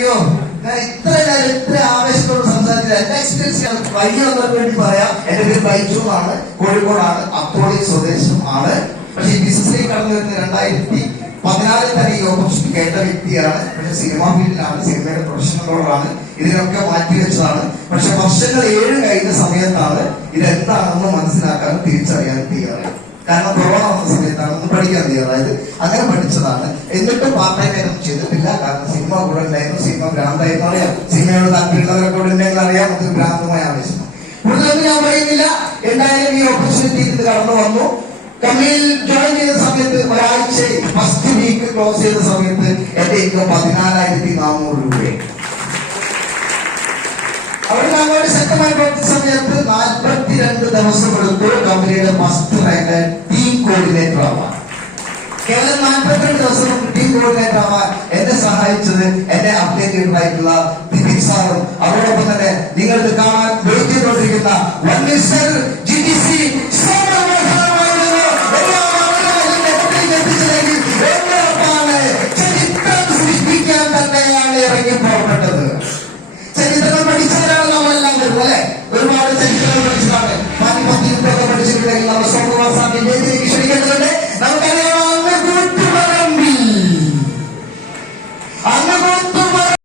അയ്യോ ഞാൻ ഇത്ര ആവേശത്തോട് സംസാരിച്ചത് എന്റെ എക്സ്പീരിയൻസ് വൈകി വന്നവർക്ക് വേണ്ടി പറയാം. എന്റെ പേര് ബൈജു ആണ്, കോഴിക്കോടാണ്, അത്തോളി സ്വദേശം ആണ്. പക്ഷെ ഈ ബിസിനസ്സിലേക്ക് കടന്നു വരുന്ന 2014 തന്നെ ഈ ഓപ്പർച്യൂണിറ്റി കേട്ട വ്യക്തിയാണ്. പക്ഷെ സിനിമാ ഫീൽഡിലാണ്, സിനിമയുടെ പ്രൊഫഷണലോടാണ്, ഇതിനൊക്കെ മാറ്റിവെച്ചതാണ്. പക്ഷെ വർഷങ്ങൾ 7 കഴിഞ്ഞ സമയത്താണ് ഇതെന്താണെന്ന് മനസ്സിലാക്കാനും തിരിച്ചറിയാനും തയ്യാറായി. കാരണം കൊറോണ വന്ന സമയത്താണ് ഒന്ന് പഠിക്കാൻ തയ്യാറായത്. അങ്ങനെ പഠിച്ചതാണ്. എന്നിട്ടും പാർട്ട് ടൈം ഒന്നും ചെയ്തിട്ടില്ല. കാരണം സിനിമ കൂടെ ഉണ്ടായിരുന്നു, സിനിമ ഭ്രാന്തായിരുന്നു അറിയാം, സിനിമയോട് താല്പര്യമുള്ളവരെ കൂടെ ഉണ്ടെങ്കിൽ അറിയാം, അത് ഭ്രാന്തമായ ആവശ്യം. കൂടുതലൊന്നും ഞാൻ പറയുന്നില്ല. എന്തായാലും ഈ ഓപ്പർച്യൂണിറ്റി ഇത് കടന്നു വന്നു. കമ്പനിയിൽ ജോയിൻ ചെയ്ത സമയത്ത് ഒരാഴ്ച ഫസ്റ്റ് വീക്ക് ക്ലോസ് ചെയ്ത സമയത്ത് എന്റെ ഇൻകം 14,400 രൂപയാണ്. അവിടെ ഞങ്ങളുടെ ശക്തമായി പ്രവർത്തിച്ച സമയത്ത് 42 ദിവസം എടുത്തു കമ്പനിയുടെ ഫസ്റ്റ് റാങ്ക് ടീം കോർഡിനേറ്റർ ആവാൻ. കേവലം 42 ദിവസം ടീം കോർഡിനേറ്റർ ആവാൻ എന്നെ സഹായിച്ചത് എന്റെ അപ്ഡേറ്റഡ് ആയിട്ടുള്ള ദിലീപ് സാറും അതോടൊപ്പം തന്നെ നിങ്ങൾക്ക് കാണാൻ വെയിറ്റ് ചെയ്തുകൊണ്ടിരിക്കുന്ന ചരിത്രം തന്നെയാണ് ഇറങ്ങി പുറപ്പെട്ടത്. ചരിത്രം പഠിച്ചവരാണ് നമ്മളെല്ലാവരും അല്ലെ. ഒരുപാട് ചരിത്രങ്ങൾ പഠിച്ചതാണ്. പാനിപ്പത്ത് യുദ്ധമൊക്കെ പഠിച്ചിട്ടുണ്ടെങ്കിൽ നമ്മൾ സോമവാസാന്റെ വേദിയിലേക്ക് ക്ഷണിക്കേണ്ടതുണ്ട്.